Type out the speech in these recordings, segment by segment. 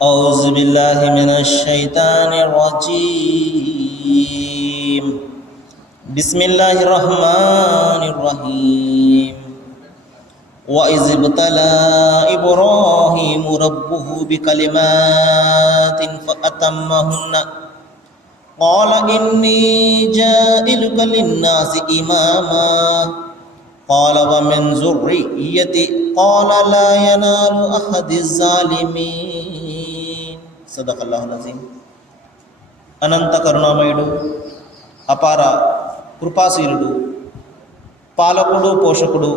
أعوذ بالله من الشيطان الرجيم. بسم الله الرحمن الرحيم. وإذ ابتلى إبراهيم ربه بكلمات فأتمهن قال إني جائلك للناس إماما قال ومن ذريتي قال لا ينال أحد الظالمين صدق الله العظيم. అనంత కరుణామయుడు, అపార కృపాశీలుడు, పాలకుడు, పోషకుడు,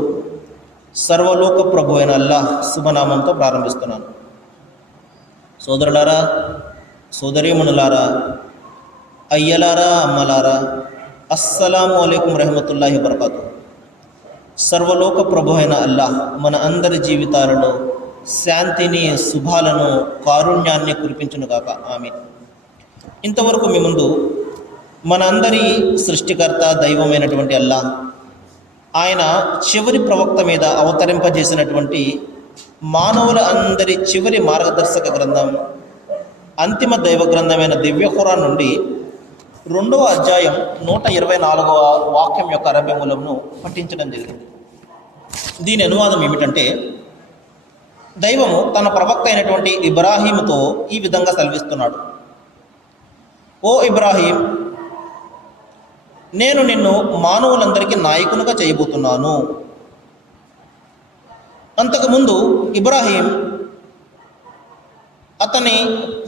సర్వలోక ప్రభు అయిన అల్లాహ్ శుభనామంతో ప్రారంభిస్తున్నాను. సోదరులారా, సోదరీమణులారా, అయ్యలారా, అమ్మలారా, అస్సలాము అలైకుం రహమతుల్లాహి వబరకాతు. సర్వలోక ప్రభు అయిన అల్లాహ్ మన అందరి జీవితాలలో శాంతిని, శుభాలను, కారుణ్యాన్ని కురిపించునుగాక. ఆమీన్. ఇంతవరకు మీ ముందు మన అందరి సృష్టికర్త దైవమైనటువంటి అల్లాహ్ ఆయన చివరి ప్రవక్త మీద అవతరింపజేసినటువంటి మానవుల అందరి చివరి మార్గదర్శక గ్రంథం, అంతిమ దైవ గ్రంథమైన దివ్య ఖురాన్ నుండి 2వ అధ్యాయం 124వ వాక్యం యొక్క అరబీ మూలంను పఠించడం జరిగింది. దీని అనువాదం ఏమిటంటే, దైవము తన ప్రవక్త అయినటువంటి ఇబ్రాహీముతో ఈ విధంగా సెలవిస్తున్నాడు: ఓ ఇబ్రాహీం, నేను నిన్ను మానవులందరికీ నాయకునిగా చేయబోతున్నాను. అంతకుముందు ఇబ్రాహీం అతని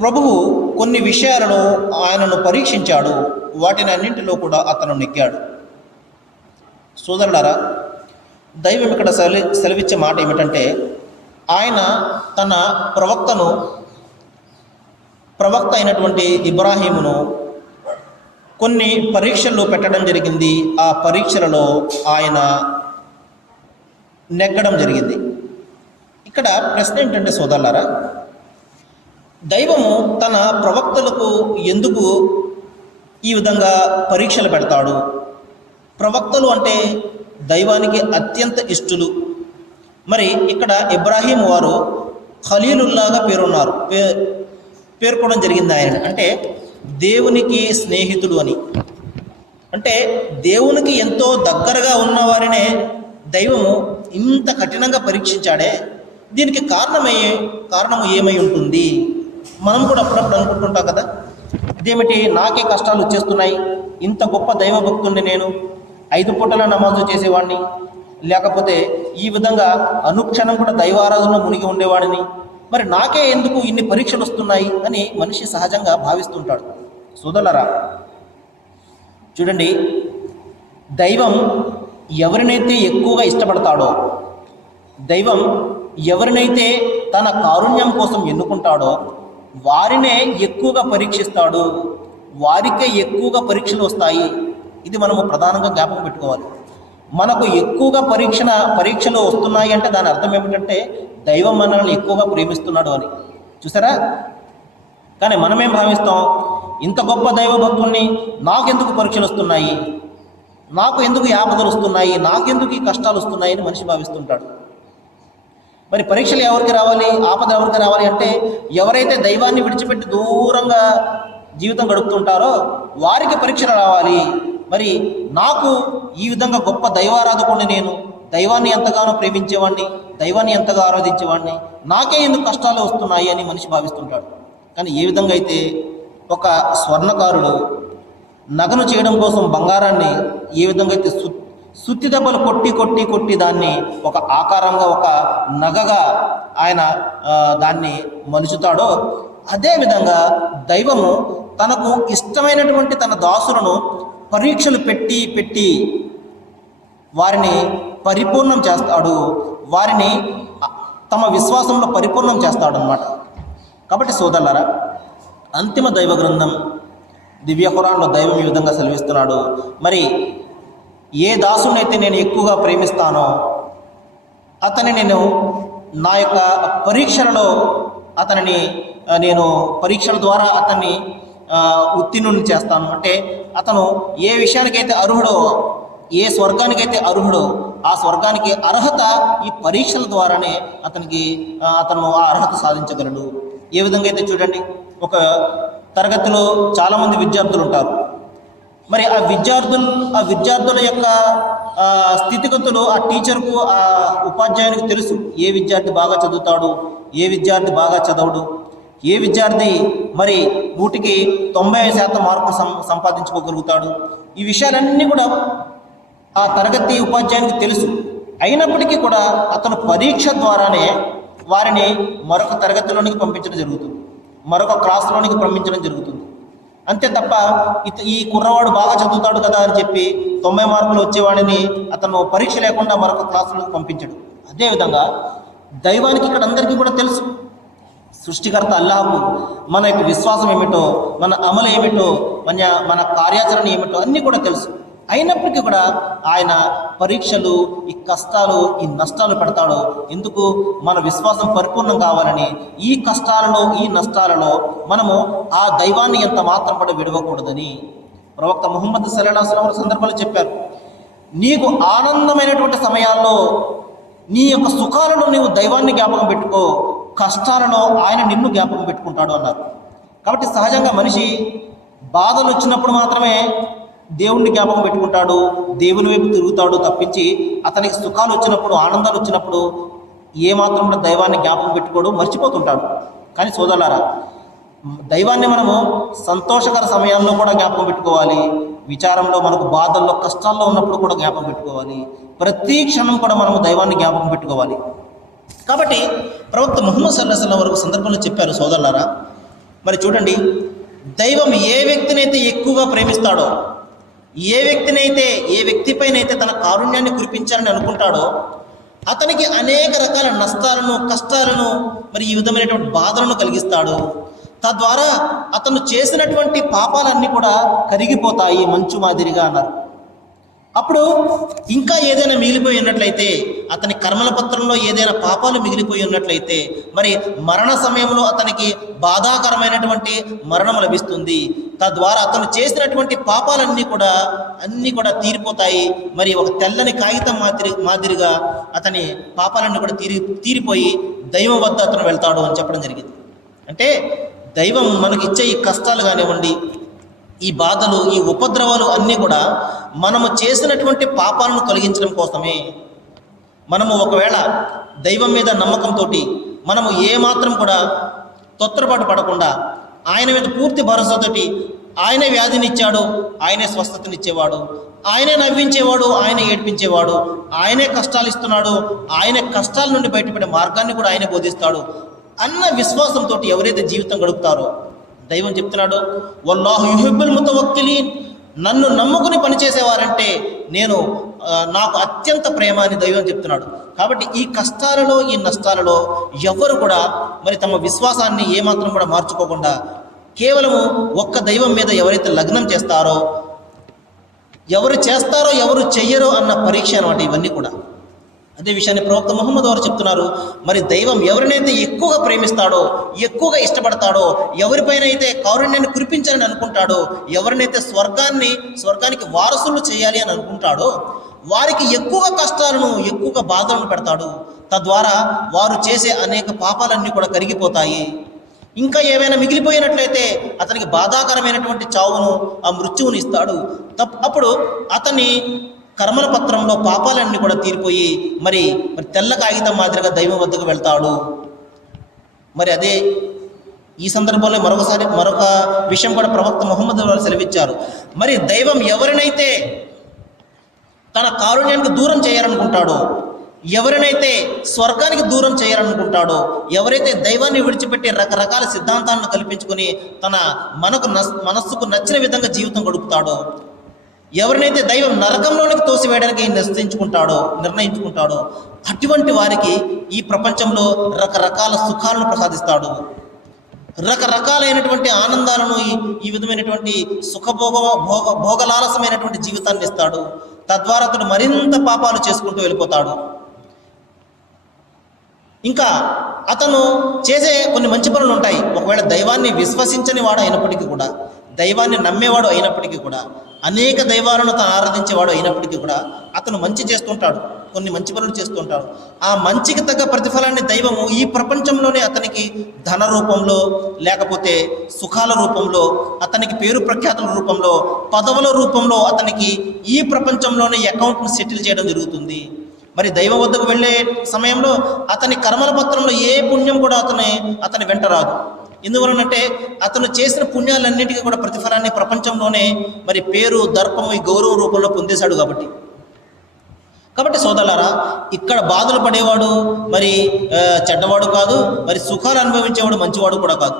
ప్రభువు కొన్ని విషయాలలో ఆయనను పరీక్షించాడు. వాటిని అన్నింటిలో కూడా అతను నెగ్గాడు. సోదరులారా, దైవం ఇక్కడ సెలవిచ్చే మాట ఏమిటంటే, ఆయన తన ప్రవక్త అయినటువంటి ఇబ్రాహీమును కొన్ని పరీక్షల్లో పెట్టడం జరిగింది. ఆ పరీక్షలలో ఆయన నెగ్గడం జరిగింది. ఇక్కడ ప్రశ్న ఏంటంటే, సోదరులారా, దైవము తన ప్రవక్తలకు ఎందుకు ఈ విధంగా పరీక్షలు పెడతాడు? ప్రవక్తలు అంటే దైవానికి అత్యంత ఇష్టలు. మరి ఇక్కడ ఇబ్రాహీం వారు ఖలీలుల్లాగా పేర్కొనడం జరిగింది. ఆయన అంటే దేవునికి స్నేహితుడు అని. అంటే దేవునికి ఎంతో దగ్గరగా ఉన్నవారినే దైవము ఇంత కఠినంగా పరీక్షించాడే. దీనికి కారణము ఏమై ఉంటుంది? మనం కూడా అప్పుడప్పుడు అనుకుంటుంటాం కదా, ఇదేమిటి నాకే కష్టాలు వచ్చేస్తున్నాయి, ఇంత గొప్ప దైవ భక్తుడిని నేను, 5 పూటల నమాజు చేసేవాడిని, లేకపోతే ఈ విధంగా అనుక్షణం కూడా దైవారాధనలో మునిగి ఉండేవాడిని, మరి నాకే ఎందుకు ఇన్ని పరీక్షలు వస్తున్నాయి అని మనిషి సహజంగా భావిస్తుంటాడు. సోదరులారా, చూడండి, దైవం ఎవరినైతే ఎక్కువగా ఇష్టపడతాడో, దైవం ఎవరినైతే తన కారుణ్యం కోసం ఎన్నుకుంటాడో వారినే ఎక్కువగా పరీక్షిస్తాడు. వారికే ఎక్కువగా పరీక్షలు వస్తాయి. ఇది మనము ప్రధానంగా జ్ఞాపకం పెట్టుకోవాలి. మనకు ఎక్కువగా పరీక్షలు వస్తున్నాయి అంటే దాని అర్థం ఏమిటంటే దైవం మనల్ని ఎక్కువగా ప్రేమిస్తున్నాడు అని. చూసారా? కానీ మనమేం భావిస్తాం, ఇంత గొప్ప దైవ భక్తుల్ని నాకెందుకు పరీక్షలు వస్తున్నాయి, నాకు ఎందుకు ఆపదలు వస్తున్నాయి, నాకెందుకు ఈ కష్టాలు వస్తున్నాయి అని మనిషి భావిస్తుంటాడు. మరి పరీక్షలు ఎవరికి రావాలి, ఆపద ఎవరికి రావాలి అంటే ఎవరైతే దైవాన్ని విడిచిపెట్టి దూరంగా జీవితం గడుపుతుంటారో వారికి పరీక్షలు రావాలి. మరి నాకు ఈ విధంగా గొప్ప దైవారాధకుడిని, నేను దైవాన్ని ఎంతగానో ప్రేమించేవాడిని, దైవాన్ని ఎంతగా ఆరాధించేవాడిని, నాకే ఎందుకు కష్టాలు వస్తున్నాయి అని మనిషి భావిస్తుంటాడు. కానీ ఏ విధంగా అయితే ఒక స్వర్ణకారుడు నగను చేయడం కోసం బంగారాన్ని ఏ విధంగా అయితే సుత్తి దెబ్బలు కొట్టి దాన్ని ఒక ఆకారంగా, ఒక నగగా ఆయన దాన్ని మలుచుతాడో, అదేవిధంగా దైవము తనకు ఇష్టమైనటువంటి తన దాసులను పరీక్షలు పెట్టి వారిని పరిపూర్ణం చేస్తాడు, వారిని తమ విశ్వాసంలో పరిపూర్ణం చేస్తాడు అన్నమాట. కాబట్టి సోదరులారా, అంతిమ దైవ గ్రంథం దివ్య ఖురాన్లో దైవం ఈ విధంగా సెలవిస్తున్నాడు. మరి ఏ దాసునైతే నేను ఎక్కువగా ప్రేమిస్తానో అతని నేను నా యొక్క పరీక్షలలో నేను పరీక్షల ద్వారా అతన్ని ఉత్తీర్ణుని చేస్తాను. అంటే అతను ఏ విషయానికైతే అర్హుడో, ఏ స్వర్గానికైతే అర్హుడో ఆ స్వర్గానికి అర్హత ఈ పరీక్షల ద్వారానే అతను ఆ అర్హత సాధించగలడు. ఏ విధంగా అయితే చూడండి, ఒక తరగతిలో చాలామంది విద్యార్థులు ఉంటారు. మరి ఆ విద్యార్థుల యొక్క స్థితిగతులు ఆ టీచర్కు, ఆ ఉపాధ్యాయునికి తెలుసు. ఏ విద్యార్థి బాగా చదువుతాడు, ఏ విద్యార్థి బాగా చదవడు, ఏ విద్యార్థి మరి 100కి 90% మార్కులు సంపాదించుకోగలుగుతాడు. ఈ విషయాలన్నీ కూడా ఆ తరగతి ఉపాధ్యాయునికి తెలుసు. అయినప్పటికీ కూడా అతను పరీక్ష ద్వారానే వారిని మరొక తరగతిలోనికి పంపించడం జరుగుతుంది, మరొక క్లాసులోనికి పంపించడం జరుగుతుంది. అంతే తప్ప ఈ కుర్రవాడు బాగా చదువుతాడు కదా అని చెప్పి 90 మార్కులు వచ్చేవాడిని అతను పరీక్ష లేకుండా మరొక క్లాసులోకి పంపించడు. అదేవిధంగా దైవానికి ఇక్కడ అందరికీ కూడా తెలుసు. సృష్టికర్త అల్లాహకు మన యొక్క విశ్వాసం ఏమిటో, మన అమలు ఏమిటో, మన కార్యాచరణ ఏమిటో అన్నీ కూడా తెలుసు. అయినప్పటికీ కూడా ఆయన పరీక్షలు, ఈ కష్టాలు, ఈ నష్టాలు పెడతాడు. ఎందుకు? మన విశ్వాసం పరిపూర్ణం కావాలని. ఈ కష్టాలలో, ఈ నష్టాలలో మనము ఆ దైవాన్ని ఎంత మాత్రం కూడా విడవకూడదని ప్రవక్త ముహమ్మద్ సల్లల్లాహు అలైహి వసల్లం సందర్భాలు చెప్పారు. నీకు ఆనందమైనటువంటి సమయాల్లో నీ యొక్క సుఖాలను నీవు దైవాన్ని జ్ఞాపకం పెట్టుకో, కష్టాలలో ఆయన నిన్ను జ్ఞాపకం పెట్టుకుంటాడు అన్నారు. కాబట్టి సహజంగా మనిషి బాధలు వచ్చినప్పుడు మాత్రమే దేవుణ్ణి జ్ఞాపకం పెట్టుకుంటాడు, దేవుని వైపు తిరుగుతాడు తప్పించి అతనికి సుఖాలు వచ్చినప్పుడు, ఆనందాలు వచ్చినప్పుడు ఏమాత్రం కూడా దైవాన్ని జ్ఞాపకం పెట్టుకోడు, మర్చిపోతుంటాడు. కానీ సోదరులారా, దైవాన్ని మనము సంతోషకర సమయంలో కూడా జ్ఞాపకం పెట్టుకోవాలి, విచారంలో, మనకు బాధల్లో, కష్టాల్లో ఉన్నప్పుడు కూడా జ్ఞాపకం పెట్టుకోవాలి, ప్రతి క్షణం కూడా మనము దైవాన్ని జ్ఞాపకం పెట్టుకోవాలి. కాబట్టి ప్రవక్త ముహమ్మద్ సల్లల్లాహు అలైహి వసల్లం వరకు సందర్భంలో చెప్పారు సోదరులారా. మరి చూడండి, దైవం ఏ వ్యక్తినైతే ఎక్కువగా ప్రేమిస్తాడో, ఏ వ్యక్తిపైనైతే తన కారుణ్యాన్ని కురిపించాలని అనుకుంటాడో అతనికి అనేక రకాల నష్టాలను, కష్టాలను, మరి ఈ విధమైనటువంటి బాధలను కలిగిస్తాడు. తద్వారా అతను చేసినటువంటి పాపాలన్నీ కూడా కరిగిపోతాయి మంచు మాదిరిగా అన్నారు. అప్పుడు ఇంకా ఏదైనా మిగిలిపోయి ఉన్నట్లయితే, అతని కర్మల పత్రంలో ఏదైనా పాపాలు మిగిలిపోయి ఉన్నట్లయితే, మరి మరణ సమయంలో అతనికి బాధాకరమైనటువంటి మరణం లభిస్తుంది. తద్వారా అతను చేసినటువంటి పాపాలన్నీ కూడా తీరిపోతాయి. మరి ఒక తెల్లని కాగితం మాదిరిగా అతని పాపాలన్నీ కూడా తీరిపోయి దైవం వద్ద అతను వెళ్తాడు అని చెప్పడం జరిగింది. అంటే దైవం మనకి ఇచ్చే ఈ కష్టాలు కానివ్వండి, ఈ బాధలు, ఈ ఉపద్రవాలు అన్నీ కూడా మనము చేసినటువంటి పాపాలను తొలగించడం కోసమే. మనము ఒకవేళ దైవం మీద నమ్మకంతో మనము ఏమాత్రం కూడా తొత్తరపాటు పడకుండా ఆయన మీద పూర్తి భరోసాతోటి, ఆయనే వ్యాధినిచ్చాడు, ఆయనే స్వస్థతనిచ్చేవాడు, ఆయనే నవ్వించేవాడు, ఆయనే ఏడ్పించేవాడు, ఆయనే కష్టాలు ఇస్తున్నాడు, ఆయనే కష్టాల నుండి బయటపడే మార్గాన్ని కూడా ఆయనే బోధిస్తాడు అన్న విశ్వాసంతో ఎవరైతే జీవితం గడుపుతారో, దైవం చెప్తున్నాడు, వల్లాహు యుహిబ్బుల్ ముతవక్కిలీన్, నన్ను నమ్ముకుని పనిచేసేవారంటే నాకు అత్యంత ప్రేమ అని దైవం చెప్తున్నాడు. కాబట్టి ఈ కష్టాలలో, ఈ నష్టాలలో ఎవరు కూడా మరి తమ విశ్వాసాన్ని ఏమాత్రం కూడా మార్చుకోకుండా కేవలము ఒక్క దైవం మీద ఎవరైతే లగ్నం చేస్తారో, ఎవరు చేస్తారో ఎవరు చెయ్యరో అన్న పరీక్ష అన్నమాట ఇవన్నీ కూడా. అదే విషయాన్ని ప్రవక్త ముహమ్మద్ వారు చెప్తున్నారు. మరి దైవం ఎవరినైతే ఎక్కువగా ప్రేమిస్తాడో, ఎక్కువగా ఇష్టపడతాడో, ఎవరిపైన అయితే కారుణ్యాన్ని కురిపించాలని అనుకుంటాడో, ఎవరినైతే స్వర్గానికి వారసులు చేయాలి అని అనుకుంటాడో, వారికి ఎక్కువగా కష్టాలను, ఎక్కువగా బాధలను పెడతాడు. తద్వారా వారు చేసే అనేక పాపాలన్నీ కూడా కరిగిపోతాయి. ఇంకా ఏమైనా మిగిలిపోయినట్లయితే అతనికి బాధాకరమైనటువంటి చావును, ఆ మృత్యువును ఇస్తాడు. అప్పుడు అతని కర్మల పత్రంలో పాపాలన్నీ కూడా తీరిపోయి మరి తెల్ల కాగితం మాదిరిగా దైవం వద్దకు వెళ్తాడు. మరి అదే ఈ సందర్భంలో మరొక విషయం కూడా ప్రవక్త ముహమ్మద్ వారు సెలవిచ్చారు. మరి దైవం ఎవరినైతే తన కారుణ్యానికి దూరం చేయాలనుకుంటాడో, ఎవరినైతే స్వర్గానికి దూరం చేయాలనుకుంటాడో, ఎవరైతే దైవాన్ని విడిచిపెట్టి రకరకాల సిద్ధాంతాలను కల్పించుకొని తన మనస్సుకు నచ్చిన విధంగా జీవితం గడుపుతాడో, ఎవరినైతే దైవం నరకంలోనికి తోసివేయడానికి నిర్ణయించుకుంటాడో అటువంటి వారికి ఈ ప్రపంచంలో రకరకాల సుఖాలను ప్రసాదిస్తాడు, రకరకాలైనటువంటి ఆనందాలను, ఈ విధమైనటువంటి భోగలాలసమైనటువంటి జీవితాన్ని ఇస్తాడు. తద్వారా అతడు మరింత పాపాలు చేసుకుంటూ వెళ్ళిపోతాడు. ఇంకా అతను చేసే కొన్ని మంచి పనులు ఉంటాయి. ఒకవేళ దైవాన్ని విశ్వసించని వాడు అయినప్పటికీ కూడా, దైవాన్ని నమ్మేవాడు అయినప్పటికీ కూడా, అనేక దైవాలను తను ఆరాధించేవాడు అయినప్పటికీ కూడా అతను మంచి చేస్తుంటాడు. కొన్ని మంచి పనులు చేస్తూ ఉంటాడు. ఆ మంచికి తగ్గ ప్రతిఫలాన్ని దైవము ఈ ప్రపంచంలోనే అతనికి ధన రూపంలో, లేకపోతే సుఖాల రూపంలో, అతనికి పేరు ప్రఖ్యాతుల రూపంలో, పదవుల రూపంలో అతనికి ఈ ప్రపంచంలోనే అకౌంట్ను సెటిల్ చేయడం జరుగుతుంది. మరి దైవం వద్దకు వెళ్ళే సమయంలో అతని కర్మల పత్రంలో ఏ పుణ్యం కూడా అతని వెంట రాదు. ఎందువలనంటే అతను చేసిన పుణ్యాలన్నిటికీ కూడా ప్రతిఫలాన్ని ప్రపంచంలోనే మరి పేరు, దర్పము, ఈ గౌరవ రూపంలో పొందేశాడు. కాబట్టి సోదరులారా, ఇక్కడ బాధలు పడేవాడు మరి చెడ్డవాడు కాదు, మరి సుఖాలు అనుభవించేవాడు మంచివాడు కూడా కాదు.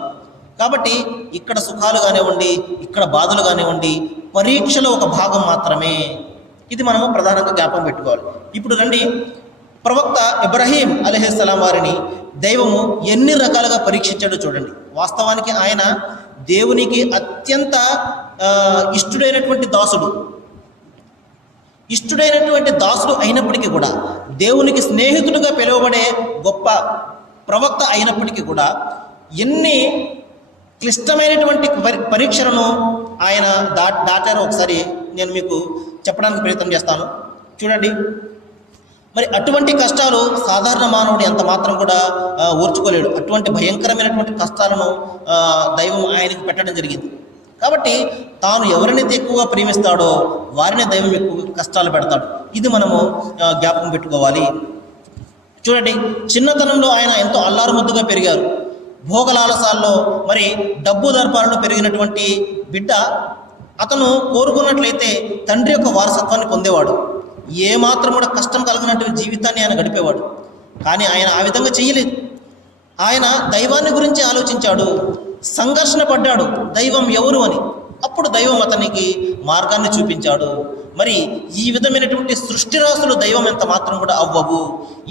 కాబట్టి ఇక్కడ సుఖాలు కానివ్వండి, ఇక్కడ బాధలు కానివ్వండి, పరీక్షలో ఒక భాగం మాత్రమే. ఇది మనము ప్రధానంగా జ్ఞాపకం పెట్టుకోవాలి. ఇప్పుడు రండి, ప్రవక్త ఇబ్రాహీం అలైహిస్సలాం వారిని దైవము ఎన్ని రకాలుగా పరీక్షించాడో చూడండి. వాస్తవానికి ఆయన దేవునికి అత్యంత ఇష్టుడైనటువంటి దాసుడు అయినప్పటికీ కూడా, దేవునికి స్నేహితుడిగా పిలువబడే గొప్ప ప్రవక్త అయినప్పటికీ కూడా ఎన్ని క్లిష్టమైనటువంటి పరీక్షలను ఆయన దాటారో ఒకసారి నేను మీకు చెప్పడానికి ప్రయత్నం చేస్తాను. చూడండి, మరి అటువంటి కష్టాలు సాధారణ మానవుడు ఎంత మాత్రం కూడా ఓర్చుకోలేడు. అటువంటి భయంకరమైనటువంటి కష్టాలను దైవం ఆయనకు పెట్టడం జరిగింది. కాబట్టి తాను ఎవరినైతే ఎక్కువగా ప్రేమిస్తాడో వారినే దైవం ఎక్కువ కష్టాలు పెడతాడు. ఇది మనము జ్ఞాపకం పెట్టుకోవాలి. చూడండి, చిన్నతనంలో ఆయన ఎంతో అల్లారు ముద్దుగా పెరిగారు. భోగలాలసాల్లో మరి డబ్బు దర్పాలలో పెరిగినటువంటి బిడ్డ అతను కోరుకున్నట్లయితే తండ్రి యొక్క వారసత్వాన్ని పొందేవాడు. ఏమాత్రం కూడా కష్టం కలిగినటువంటి జీవితాన్ని ఆయన గడిపేవాడు. కానీ ఆయన ఆ విధంగా చేయలేదు. ఆయన దైవాన్ని గురించి ఆలోచించాడు, సంఘర్షణ పడ్డాడు దైవం ఎవరు అని. అప్పుడు దైవం అతనికి మార్గాన్ని చూపించాడు. మరి ఈ విధమైనటువంటి సృష్టి రాశులు దైవం ఎంత మాత్రం కూడా అవ్వవు.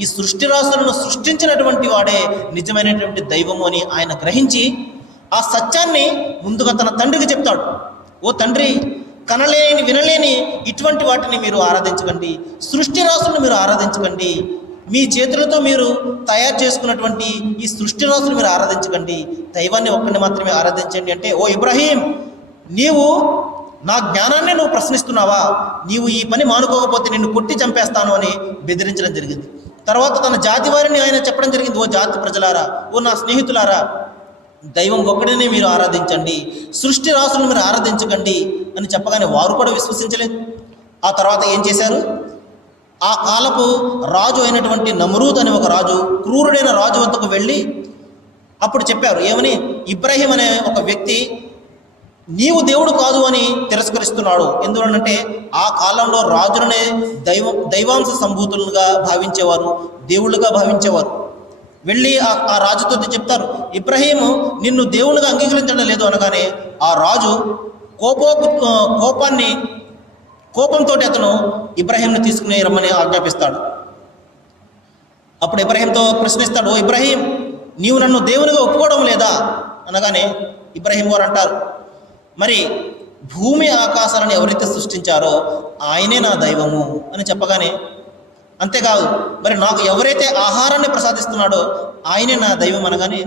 ఈ సృష్టి రాశులను సృష్టించినటువంటి వాడే నిజమైనటువంటి దైవము అని ఆయన గ్రహించి ఆ సత్యాన్ని ముందుగా తన తండ్రికి చెప్తాడు. ఓ తండ్రి, కనలేని వినలేని ఇటువంటి వాటిని మీరు ఆరాధించకండి, సృష్టి రాశులను మీరు ఆరాధించకండి, మీ చేతులతో మీరు తయారు చేసుకున్నటువంటి ఈ సృష్టి రాశులు మీరు ఆరాధించకండి, దైవాన్ని ఒక్కడిని మాత్రమే ఆరాధించండి అంటే, ఓ ఇబ్రాహీం, నీవు నా జ్ఞానాన్ని నువ్వు ప్రశ్నిస్తున్నావా? నీవు ఈ పని మానుకోకపోతే నిన్ను కొట్టి చంపేస్తాను అని బెదిరించడం జరిగింది. తర్వాత తన జాతి వారిని ఆయన చెప్పడం జరిగింది, ఓ జాతి ప్రజలారా, ఓ నా స్నేహితులారా, దైవం ఒక్కడినే మీరు ఆరాధించండి, సృష్టి రాశులను మీరు ఆరాధించకండి అని చెప్పగానే వారు కూడా విశ్వసించలేదు. ఆ తర్వాత ఏం చేశారు? ఆ కాలపు రాజు అయినటువంటి నమ్రూద్ అనే ఒక రాజు, క్రూరుడైన రాజు వద్దకు వెళ్ళి అప్పుడు చెప్పారు, ఏమని? ఇబ్రాహీం అనే ఒక వ్యక్తి నీవు దేవుడు కాదు అని తిరస్కరిస్తున్నాడు. ఎందువలంటే ఆ కాలంలో రాజులనే దైవాంశ సంభూతులుగా భావించేవారు, దేవుళ్ళుగా భావించేవారు. వెళ్ళి ఆ రాజుతో చెప్తారు, ఇబ్రాహీము నిన్ను దేవునిగా అంగీకరించడం లేదు అనగానే ఆ రాజు కోపంతో అతను ఇబ్రాహీంని తీసుకుని రమ్మని ఆజ్ఞాపిస్తాడు. అప్పుడు ఇబ్రాహీంతో ప్రశ్నిస్తాడు, ఓ ఇబ్రాహీం, నీవు నన్ను దేవునిగా ఒప్పుకోవడం లేదా అనగానే ఇబ్రాహీం వారు అంటారు, మరి భూమి ఆకాశాలను ఎవరైతే సృష్టించారో ఆయనే నా దైవము అని చెప్పగానే, అంతేకాదు మరి నాకు ఎవరైతే ఆహారాన్ని ప్రసాదిస్తున్నాడో ఆయనే నా దైవం అనగానే,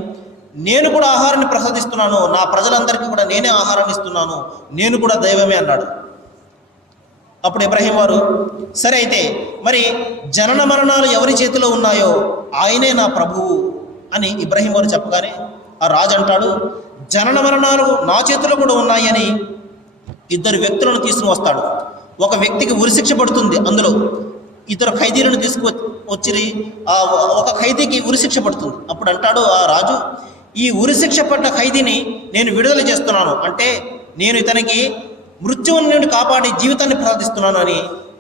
నేను కూడా ఆహారాన్ని ప్రసాదిస్తున్నాను, నా ప్రజలందరికీ కూడా నేనే ఆహారాన్ని ఇస్తున్నాను, నేను కూడా దైవమే అన్నాడు. అప్పుడు ఇబ్రాహీం వారు, సరే అయితే మరి జనన మరణాలు ఎవరి చేతిలో ఉన్నాయో ఆయనే నా ప్రభువు అని ఇబ్రాహీం వారు చెప్పగానే ఆ రాజు అంటాడు, జనన మరణాలు నా చేతిలో కూడా ఉన్నాయి అని ఇద్దరు వ్యక్తులను తీసుకుని వస్తాడు. ఒక వ్యక్తికి ఉరిశిక్ష పడుతుంది, అందులో ఇద్దరు ఖైదీలను తీసుకువచ్చి ఒక ఖైదీకి ఉరిశిక్ష పడుతుంది. అప్పుడు అంటాడు ఆ రాజు, ఈ ఉరిశిక్ష పడ్డ ఖైదీని నేను విడుదల చేస్తున్నాను, అంటే నేను ఇతనికి మృత్యువుని నుండి కాపాడి జీవితాన్ని ప్రసాదిస్తున్నాను అని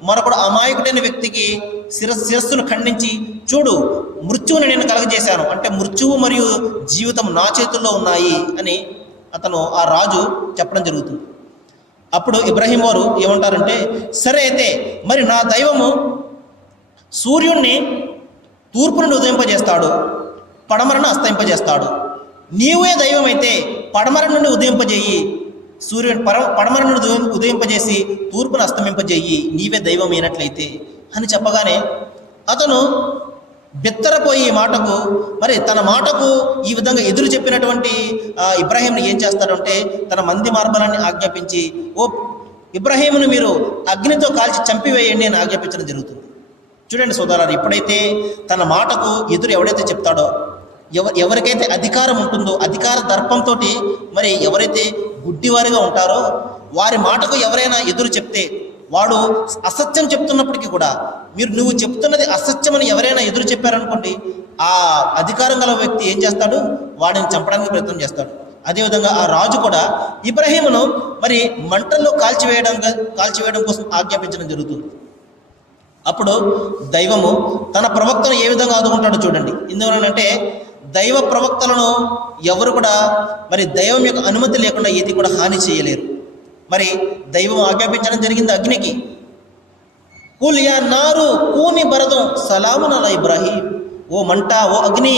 మరొకడు అమాయకుడైన వ్యక్తికి శిరస్సును ఖండించి, చూడు మృత్యువుని నేను కలగజేశాను, అంటే మృత్యువు మరియు జీవితం నా చేతుల్లో ఉన్నాయి అని అతను ఆ రాజు చెప్పడం జరుగుతుంది. అప్పుడు ఇబ్రాహీం వారు ఏమంటారంటే, సరే అయితే మరి నా దైవము సూర్యుడిని తూర్పు నుండి ఉదయింపజేస్తాడు, పడమరను అస్తమింపజేస్తాడు, నీవే దైవం అయితే పడమర నుండి ఉదయింపజేయి, సూర్యుడు పడమర నుండి ఉదయింపజేసి తూర్పును అస్తమింపజేయి, నీవే దైవం అయినట్లయితే అని చెప్పగానే అతను బెత్తరపోయి ఈ మాటకు, మరి తన మాటకు ఈ విధంగా ఎదురు చెప్పినటువంటి ఇబ్రాహీంని ఏం చేస్తాడంటే తన మంది మార్బలాన్ని ఆజ్ఞాపించి, ఓ ఇబ్రాహీమును మీరు అగ్నితో కాల్చి చంపివేయండి అని ఆజ్ఞాపించడం జరుగుతుంది. చూడండి సోదరులారా, ఎప్పుడైతే తన మాటకు ఎదురు ఎవడైతే చెప్తాడో, ఎవరికైతే అధికారం ఉంటుందో, అధికార దర్పంతో మరి ఎవరైతే గుడ్డివారిగా ఉంటారో వారి మాటకు ఎవరైనా ఎదురు చెప్తే, వాడు అసత్యం చెప్తున్నప్పటికీ కూడా నువ్వు చెప్తున్నది అసత్యమని ఎవరైనా ఎదురు చెప్పారనుకోండి, ఆ అధికారం గల వ్యక్తి ఏం చేస్తాడు? వాడిని చంపడానికి ప్రయత్నం చేస్తాడు. అదేవిధంగా ఆ రాజు కూడా ఇబ్రాహీమును మరి మంటల్లో కాల్చివేయడం కోసం ఆజ్ఞాపించడం జరుగుతుంది. అప్పుడు దైవము తన ప్రవక్తను ఏ విధంగా ఆదుకుంటాడో చూడండి. ఎందువలనంటే దైవ ప్రవక్తలను ఎవరు కూడా మరి దైవం యొక్క అనుమతి లేకుండా ఏది కూడా హాని చేయలేరు. మరి దైవం ఆజ్ఞాపించడం జరిగింది అగ్నికి, కూలియా నారు కూని బరదం సలామున్ అలా ఇబ్రాహీం, ఓ మంట, ఓ అగ్ని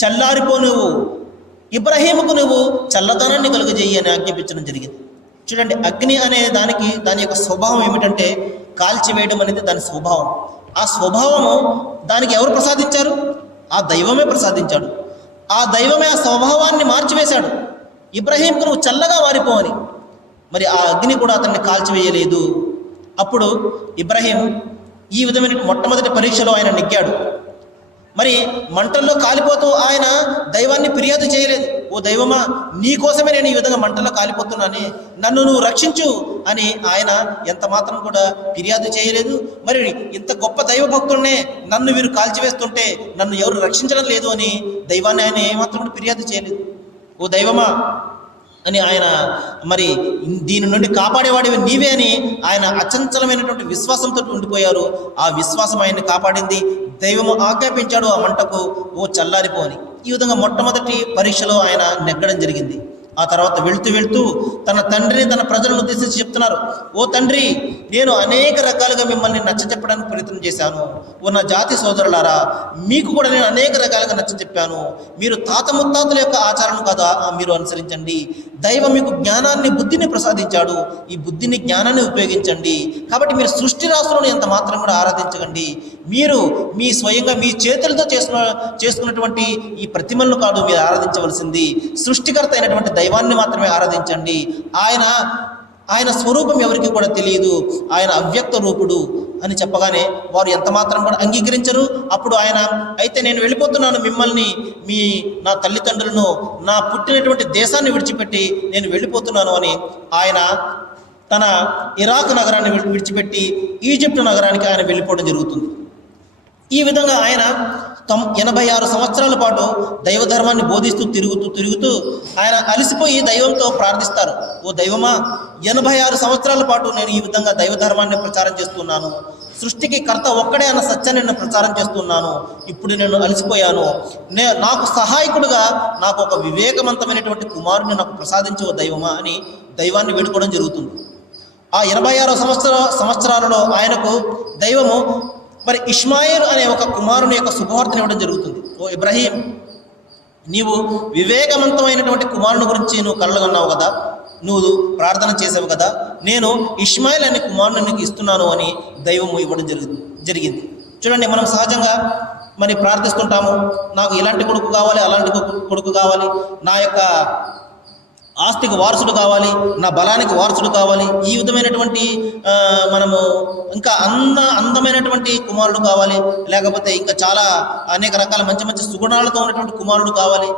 చల్లారిపో, నువ్వు ఇబ్రాహీముకు నువ్వు చల్లదనాన్ని కలుగజేయి అని ఆజ్ఞాపించడం జరిగింది. చూడండి, అగ్ని అనే దాని యొక్క స్వభావం ఏమిటంటే కాల్చివేయడం అనేది దాని స్వభావం. ఆ స్వభావము దానికి ఎవరు ప్రసాదించారు? ఆ దైవమే ప్రసాదించాడు. ఆ దైవమే ఆ స్వభావాన్ని మార్చివేశాడు. ఇబ్రాహీంకు నువ్వు చల్లగా వారిపోవని. మరి ఆ అగ్ని కూడా అతన్ని కాల్చివేయలేదు. అప్పుడు ఇబ్రాహీం ఈ విధమైన మొట్టమొదటి పరీక్షలో ఆయన నెగ్గాడు. మరి మంటల్లో కాలిపోతూ ఆయన దైవాన్ని ఫిర్యాదు చేయలేదు. ఓ దైవమా, నీ కోసమే నేను ఈ విధంగా మంటల్లో కాలిపోతున్నాను, నన్ను నువ్వు రక్షించు అని ఆయన ఎంత మాత్రం కూడా ఫిర్యాదు చేయలేదు. మరి ఇంత గొప్ప దైవ భక్తుడినే నన్ను వీరు కాల్చివేస్తుంటే నన్ను ఎవరు రక్షించడం లేదు అని దైవాన్ని ఆయన ఏమాత్రం కూడా ఫిర్యాదు చేయలేదు. ఓ దైవమా అని ఆయన మరి దీని నుండి కాపాడేవాడివి నీవే అని ఆయన అచంచలమైనటువంటి విశ్వాసంతో ఉండిపోయారు. ఆ విశ్వాసం ఆయన్ని కాపాడింది. దైవము ఆజ్ఞాపించాడు ఆ మంటకు, ఓ చల్లారిపోని. ఈ విధంగా మొట్టమొదటి పరీక్షలో ఆయన నెగ్గడం జరిగింది. ఆ తర్వాత వెళ్తూ తన తండ్రిని, తన ప్రజలను ఉద్దేశించి చెప్తున్నారు, ఓ తండ్రి, నేను అనేక రకాలుగా మిమ్మల్ని నచ్చచెప్పడానికి ప్రయత్నం చేశాను. ఓ నా జాతి సోదరులారా, మీకు కూడా నేను అనేక రకాలుగా నచ్చచెప్పాను. మీరు తాత ముత్తాతల యొక్క ఆచారం కదా మీరు అనుసరించండి. దైవం మీకు జ్ఞానాన్ని, బుద్ధిని ప్రసాదించాడు. ఈ బుద్ధిని, జ్ఞానాన్ని ఉపయోగించండి. కాబట్టి మీరు సృష్టి రాసులను ఎంత మాత్రం కూడా ఆరాధించకండి. మీరు మీ స్వయంగా మీ చేతులతో చేసుకున్నటువంటి ఈ ప్రతిమలను కాదు మీరు ఆరాధించవలసింది, సృష్టికర్త అయినటువంటి దైవాన్ని మాత్రమే ఆరాధించండి. ఆయన స్వరూపం ఎవరికి కూడా తెలియదు, ఆయన అవ్యక్త రూపుడు అని చెప్పగానే వారు ఎంత మాత్రం కూడా అంగీకరించరు. అప్పుడు ఆయన, అయితే నేను వెళ్ళిపోతున్నాను, మిమ్మల్ని, నా తల్లిదండ్రులను, నా పుట్టినటువంటి దేశాన్ని విడిచిపెట్టి నేను వెళ్ళిపోతున్నాను అని ఆయన తన ఇరాక్ నగరాన్ని విడిచిపెట్టి ఈజిప్ట్ నగరానికి ఆయన వెళ్ళిపోవడం జరుగుతుంది. ఈ విధంగా ఆయన 86 సంవత్సరాల పాటు దైవ ధర్మాన్ని బోధిస్తూ తిరుగుతూ ఆయన అలసిపోయి దైవంతో ప్రార్థిస్తారు, ఓ దైవమా, 86 సంవత్సరాల పాటు నేను ఈ విధంగా దైవ ధర్మాన్ని ప్రచారం చేస్తున్నాను, సృష్టికి కర్త ఒక్కడే అన్న సత్యాన్ని నేను ప్రచారం చేస్తున్నాను. ఇప్పుడు నేను అలసిపోయాను. నాకు సహాయకుడుగా నాకు ఒక వివేకవంతమైనటువంటి కుమారుని నాకు ప్రసాదించవు దైవమా అని దైవాన్ని వేడుకోవడం జరుగుతుంది. ఆ 86 సంవత్సరాలలో ఆయనకు దైవము మరి ఇష్మాయిల్ అనే ఒక కుమారుని యొక్క శుభవార్తను ఇవ్వడం జరుగుతుంది. ఓ ఇబ్రాహీం, నీవు వివేకవంతమైనటువంటి కుమారుని గురించి నువ్వు కలగన్నావు కదా, నువ్వు ప్రార్థన చేసావు కదా, నేను ఇష్మాయిల్ అనే కుమారుని నీకు ఇస్తున్నాను అని దైవము ఇవ్వడం జరిగింది. చూడండి, మనం సహజంగా మరి ప్రార్థిస్తుంటాము, నాకు ఇలాంటి కొడుకు కావాలి, అలాంటి కొడుకు కావాలి, నా యొక్క ఆస్తికి వారసుడు కావాలి, నా బలానికి వారసుడు కావాలి, ఈ విధమైనటువంటి మనము ఇంకా అందమైనటువంటి కుమారుడు కావాలి, లేకపోతే ఇంకా చాలా అనేక రకాల మంచి సుగుణాలతో ఉన్నటువంటి కుమారుడు కావాలి.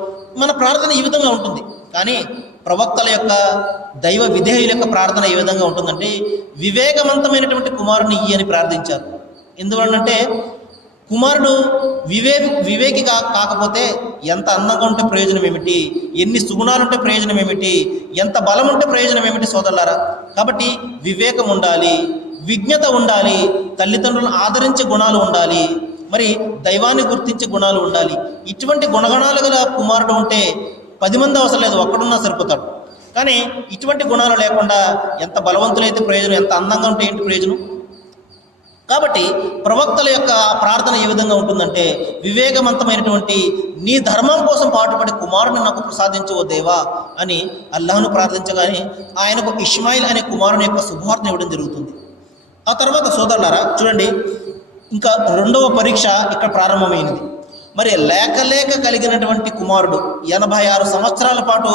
మన ప్రార్థన ఈ విధంగా ఉంటుంది. కానీ ప్రవక్తల యొక్క, దైవ విధేయుల యొక్క ప్రార్థన ఏ విధంగా ఉంటుందంటే వివేకవంతమైనటువంటి కుమారుని అని ప్రార్థించారు. ఎందువల్లంటే కుమారుడు వివేకి కాకపోతే ఎంత అందంగా ఉంటే ప్రయోజనం ఏమిటి, ఎన్ని సుగుణాలు ఉంటే ప్రయోజనం ఏమిటి, ఎంత బలం ఉంటే ప్రయోజనం ఏమిటి సోదరులారా. కాబట్టి వివేకం ఉండాలి, విజ్ఞత ఉండాలి, తల్లిదండ్రులను ఆదరించే గుణాలు ఉండాలి, మరి దైవాన్ని గుర్తించే గుణాలు ఉండాలి. ఇటువంటి గుణగణాలు గల కుమారుడు ఉంటే 10 మంది అవసరం లేదు, ఒక్కడున్నా సరిపోతాడు. కానీ ఇటువంటి గుణాలు లేకుండా ఎంత బలవంతులైతే ప్రయోజనం, ఎంత అందంగా ఉంటే ఏంటి ప్రయోజనం. కాబట్టి ప్రవక్తల యొక్క ప్రార్థన ఏ విధంగా ఉంటుందంటే వివేకవంతమైనటువంటి నీ ధర్మం కోసం పాటుపడి కుమారుని నాకు ప్రసాదించవో దేవా అని అల్లాహ్ను ప్రార్థించగానే ఆయనకు ఇష్మాయిల్ అనే కుమారుని యొక్క శుభవార్తను ఇవ్వడం జరుగుతుంది. ఆ తర్వాత సోదరులారా చూడండి, ఇంకా 2వ పరీక్ష ఇక్కడ ప్రారంభమైనది. మరి లేక కలిగినటువంటి కుమారుడు 86 సంవత్సరాల పాటు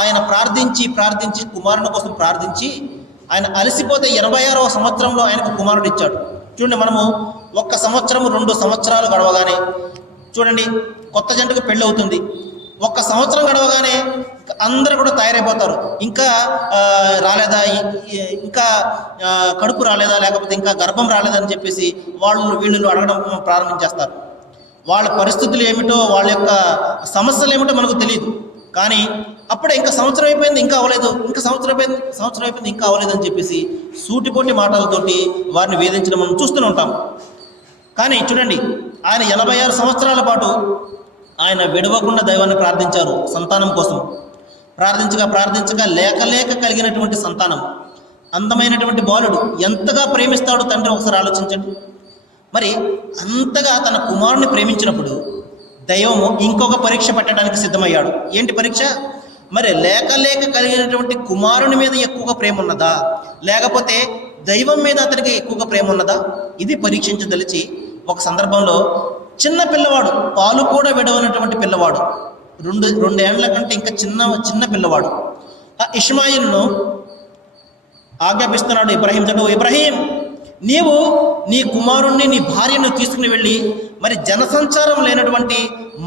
ఆయన ప్రార్థించి కుమారుని కోసం ప్రార్థించి ఆయన అలసిపోతే 86వ సంవత్సరంలో ఆయనకు కుమారుడు ఇచ్చాడు. చూడండి, మనము 1 సంవత్సరం 2 సంవత్సరాలు గడవగానే చూడండి, కొత్త జంటకు పెళ్ళి అవుతుంది. 1 సంవత్సరం గడవగానే అందరూ కూడా తయారైపోతారు. ఇంకా రాలేదా, ఇంకా కడుపు రాలేదా, లేకపోతే ఇంకా గర్భం రాలేదా అని చెప్పేసి వీళ్ళు అడగడం ప్రారంభించేస్తారు. వాళ్ళ పరిస్థితులు ఏమిటో, వాళ్ళ యొక్క సమస్యలు ఏమిటో మనకు తెలియదు. కానీ అప్పుడే ఇంకా సంవత్సరం అయిపోయింది ఇంకా అవ్వలేదు, ఇంకా సంవత్సరం అయిపోయింది ఇంకా అవ్వలేదు అని చెప్పేసి సూటిపోటి మాటలతోటి వారిని వేధించడం మనం చూస్తూనే ఉంటాం. కానీ చూడండి, ఆయన 86 సంవత్సరాల పాటు ఆయన విడవకుండా దైవాన్ని ప్రార్థించారు సంతానం కోసం. ప్రార్థించగా లేక కలిగినటువంటి సంతానం, అందమైనటువంటి బాలుడు. ఎంతగా ప్రేమిస్తాడు తండ్రి ఒకసారి ఆలోచించండి. మరి అంతగా తన కుమారుని ప్రేమించినప్పుడు దైవము ఇంకొక పరీక్ష పెట్టడానికి సిద్ధమయ్యాడు. ఏంటి పరీక్ష? మరి లేక కలిగినటువంటి కుమారుని మీద ఎక్కువగా ప్రేమ ఉన్నదా, లేకపోతే దైవం మీద అతనికి ఎక్కువగా ప్రేమ ఉన్నదా? ఇది పరీక్షించదలిచి ఒక సందర్భంలో చిన్న పిల్లవాడు, పాలు కూడా విడవనటువంటి పిల్లవాడు, 2 ఏళ్ల కంటే ఇంకా చిన్న పిల్లవాడు, ఆ ఇష్మాయిల్ను ఆజ్ఞాపిస్తున్నాడు ఇబ్రహీం తోడు. ఇబ్రహీం, నీవు నీ కుమారుణ్ణి, నీ భార్యను తీసుకుని వెళ్ళి మరి జనసంచారం లేనటువంటి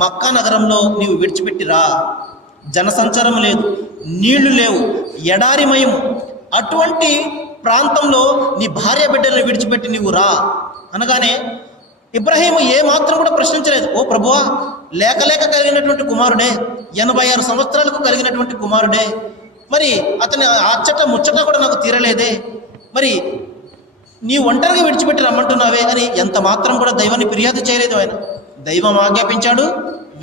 మక్కా నగరంలో నీవు విడిచిపెట్టిరా. జనసంచారం లేదు, నీళ్లు లేవు, ఎడారిమయం, అటువంటి ప్రాంతంలో నీ భార్య బిడ్డలను విడిచిపెట్టి నీవు రా అనగానే ఇబ్రహీము ఏమాత్రం కూడా ప్రశ్నించలేదు. ఓ ప్రభువా, లేక కలిగినటువంటి కుమారుడే, 86 సంవత్సరాలకు కలిగినటువంటి కుమారుడే, మరి అతని అచ్చట ముచ్చట కూడా నాకు తీరలేదే, మరి నీ ఒంటరిగా విడిచిపెట్టి రమ్మంటున్నావే అని ఎంత మాత్రం కూడా దైవాన్ని ఫిర్యాదు చేయలేదు. ఆయన దైవం ఆజ్ఞాపించాడు.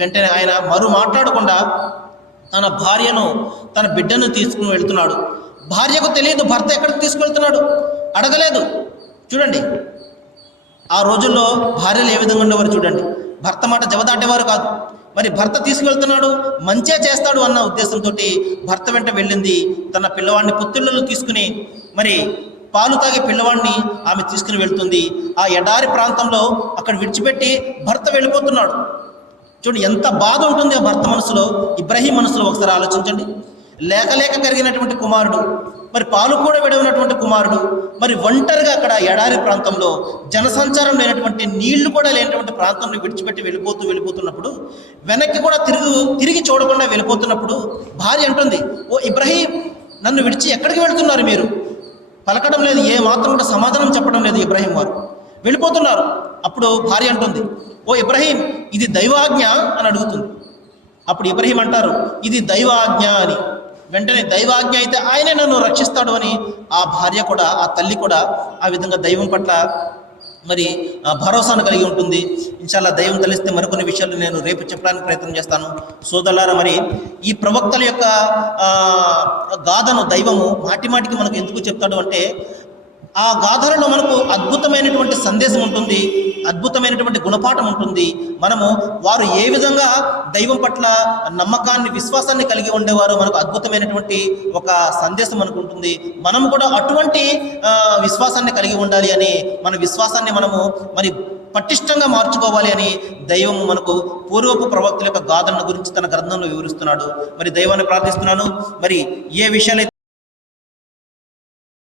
వెంటనే ఆయన మాట్లాడకుండా తన భార్యను, తన బిడ్డను తీసుకుని వెళ్తున్నాడు. భార్యకు తెలియదు భర్త ఎక్కడికి తీసుకువెళ్తున్నాడు, అడగలేదు. చూడండి, ఆ రోజుల్లో భార్యలు ఏ విధంగా ఉండేవారు చూడండి. భర్త మాట జవదాటేవారు కాదు. మరి భర్త తీసుకువెళ్తున్నాడు, మంచే చేస్తాడు అన్న ఉద్దేశంతో భర్త వెంట వెళ్ళింది. తన పిల్లవాడిని పుత్తిళ్ళలో తీసుకుని మరి పాలు తాగే పిల్లవాడిని ఆమె తీసుకుని వెళ్తుంది. ఆ ఎడారి ప్రాంతంలో అక్కడ విడిచిపెట్టి భర్త వెళ్ళిపోతున్నాడు. చూడండి, ఎంత బాధ ఉంటుంది ఆ భర్త మనసులో, ఇబ్రహీం మనసులో. ఒకసారి ఆలోచించండి. లేక కలిగినటువంటి కుమారుడు, మరి పాలు కూడా విడవనటువంటి కుమారుడు, మరి ఒంటరిగా అక్కడ ఎడారి ప్రాంతంలో జనసంచారం లేనటువంటి, నీళ్లు కూడా లేనటువంటి ప్రాంతంలో విడిచిపెట్టి వెళ్ళిపోతున్నప్పుడు, వెనక్కి కూడా తిరిగి చూడకుండా వెళ్ళిపోతున్నప్పుడు భార్య అంటుంది, ఓ ఇబ్రహీం, నన్ను విడిచి ఎక్కడికి వెళ్తున్నారు మీరు? పలకడం లేదు, ఏ మాత్రం కూడా సమాధానం చెప్పడం లేదు ఇబ్రహీం వారు. వెళ్ళిపోతున్నారు. అప్పుడు భార్య అంటుంది, ఓ ఇబ్రహీం, ఇది దైవాజ్ఞ అని అడుగుతుంది. అప్పుడు ఇబ్రహీం అంటారు, ఇది దైవాజ్ఞ అని. వెంటనే దైవాజ్ఞ అయితే ఆయనే నన్ను రక్షిస్తాడు అని ఆ భార్య కూడా, ఆ తల్లి కూడా ఆ విధంగా దైవం పట్ల మరి భరోసాను కలిగి ఉంటుంది. ఇన్షాల్లా దైవం తెలిస్తే మరికొన్ని విషయాలు నేను రేపు చెప్పడానికి ప్రయత్నం చేస్తాను. సోదరులారా, మరి ఈ ప్రవక్తల యొక్క గాథను దైవము మాటికి మనకు ఎందుకు చెప్తాడు అంటే, ఆ గాథలలో మనకు అద్భుతమైనటువంటి సందేశం ఉంటుంది, అద్భుతమైనటువంటి గుణపాఠం ఉంటుంది. మనము వారు ఏ విధంగా దైవం పట్ల నమ్మకాన్ని, విశ్వాసాన్ని కలిగి ఉండేవారు, మనకు అద్భుతమైనటువంటి ఒక సందేశం మనకు ఉంటుంది. మనము కూడా అటువంటి విశ్వాసాన్ని కలిగి ఉండాలి అని, మన విశ్వాసాన్ని మనము మరి పటిష్టంగా మార్చుకోవాలి అని దైవము మనకు పూర్వపు ప్రవక్తల యొక్క గాథల గురించి తన గ్రంథంలో వివరిస్తున్నాడు. మరి దైవాన్ని ప్రార్థిస్తున్నాను, మరి ఏ విషయాలు